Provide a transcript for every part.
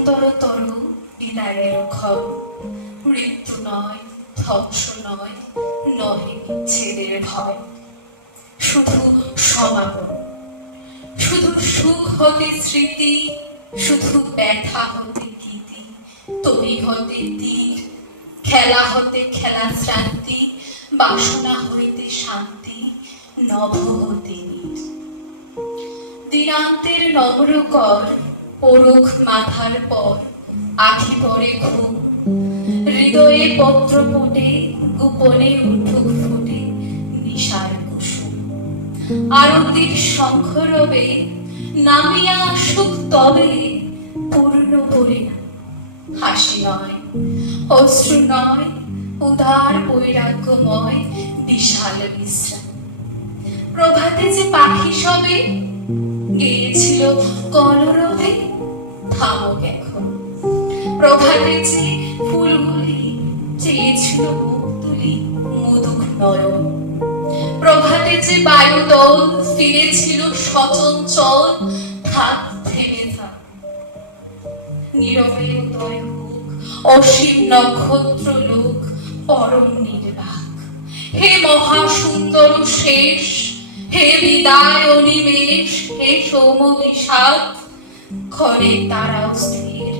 সুন্দরতর বিদায়ের ক্ষণ। মৃত্যু নয়, ধ্বংস নয়, নহে বিচ্ছেদের ভয়। শুধু সমাগম, শুধু সুখ হতে স্মৃতি, শুধু ব্যথা হতে গীতি, তরি হতে তীর, খেলা হতে খেলা শ্রান্তি, বাসনা হইতে শান্তি, নভ হতে নীর। দিনান্তের নম্রকর পরুখ মাথার পর আখি পরে ঘুম, হৃদয়ে পত্র ফোটে, গোপনে উঠুক ফুটে নিশার কুসুম। আরতির শঙ্খরবে নামিয়া আসুক তবে পূর্ণ পরিণাম। হাসি নয়, অশ্রু নয়, উদার বৈরাগ্যময় বিশাল বিশ্রাম। প্রভাতে যে পাখি সবে গেয়েছিল কলরবে, থামুক এখন। প্রভাতে যে ফুলগুলি চেয়েছিল মুখ তুলি মুদুক নয়ন। প্রভাতে যে বায়ুদল ফিরেছিল সচঞ্চল, থাক থেমে থাক। নীরবে উদয় হোক অসীম নক্ষত্র লোক, পরম নির্বাক। হে মহাসুন্দর শেষ, হে বিদায় অনিমেষ, হে সৌম বিষাদ, ক্ষণে তারা স্থির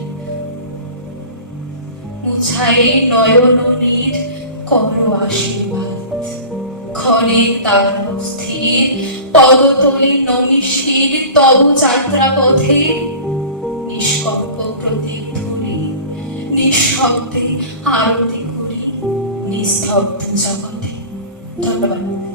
মুছায়ে নয়ন নীর করো আশীর্বাদ। ক্ষণে তারা স্থির পদতলে নমিশির তব যাত্রা পথে, নিষ্কল্প প্রদীপ ধরে নিঃশব্দে আরতি করি নিস্তব্ধ জগতে। ধন্যবাদ।